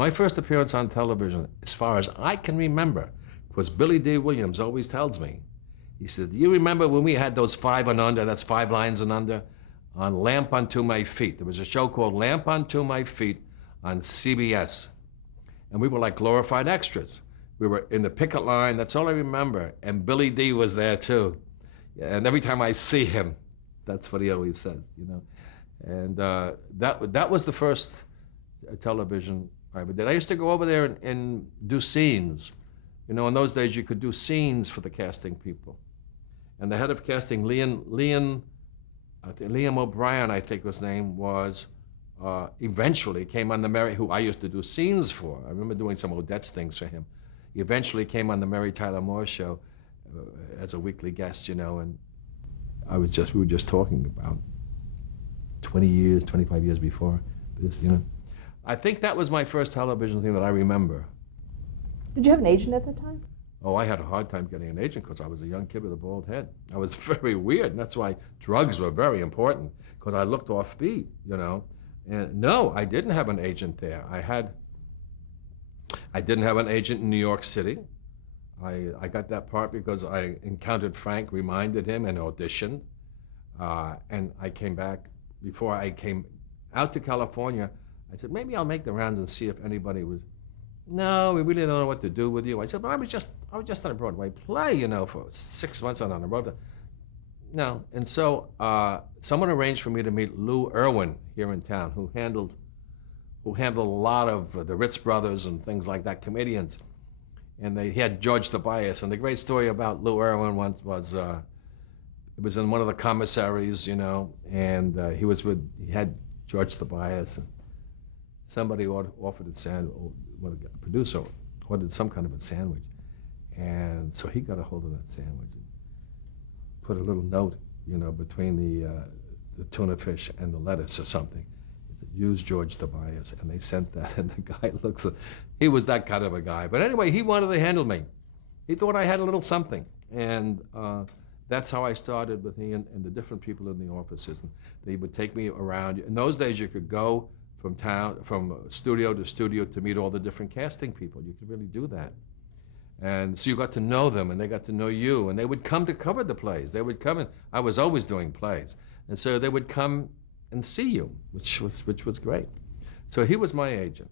My first appearance on television, as far as I can remember, was Billy D. Williams always tells me. He said, "Do you remember when we had those 5 and under, that's 5 lines and under, on Lamp Unto My Feet?" There was a show called Lamp Unto My Feet on CBS. And we were like glorified extras. We were in the picket line, that's all I remember. And Billy D was there too. And every time I see him, that's what he always says, you know. And that was the first television I ever did. I used to go over there and do scenes. You know, in those days you could do scenes for the casting people. And the head of casting, Liam O'Brien, I think his name was, eventually came on the Mary, who I used to do scenes for. I remember doing some Odette's things for him. He eventually came on the Mary Tyler Moore show as a weekly guest, you know, and we were just talking about 20 years, 25 years before this, you know. I think that was my first television thing that I remember. Did you have an agent at the time? Oh, I had a hard time getting an agent because I was a young kid with a bald head. I was very weird, and that's why drugs were very important, because I looked offbeat, you know. And no, I didn't have an agent there. I didn't have an agent in New York City. I got that part because I encountered Frank, reminded him, and auditioned. And I came back. Before I came out to California, I said, maybe I'll make the rounds and see if anybody was, no, we really don't know what to do with you. I said, but I was just on a Broadway play, you know, for 6 months on a road. No, and so someone arranged for me to meet Lou Irwin here in town, who handled a lot of the Ritz Brothers and things like that, comedians. And he had George Tobias. And the great story about Lou Irwin once was, it was in one of the commissaries, you know, and he had George Tobias, and somebody offered a sandwich, a producer ordered some kind of a sandwich. And so he got a hold of that sandwich and put a little note, you know, between the tuna fish and the lettuce or something. Use George Tobias, and they sent that, and the guy he was that kind of a guy. But anyway, he wanted to handle me. He thought I had a little something, and that's how I started with he and the different people in the offices. And they would take me around. In those days, you could go from studio to studio to meet all the different casting people. You could really do that. And so you got to know them, and they got to know you, and they would come to cover the plays. They would come, and I was always doing plays. And so they would come and see you, which was great. So he was my agent.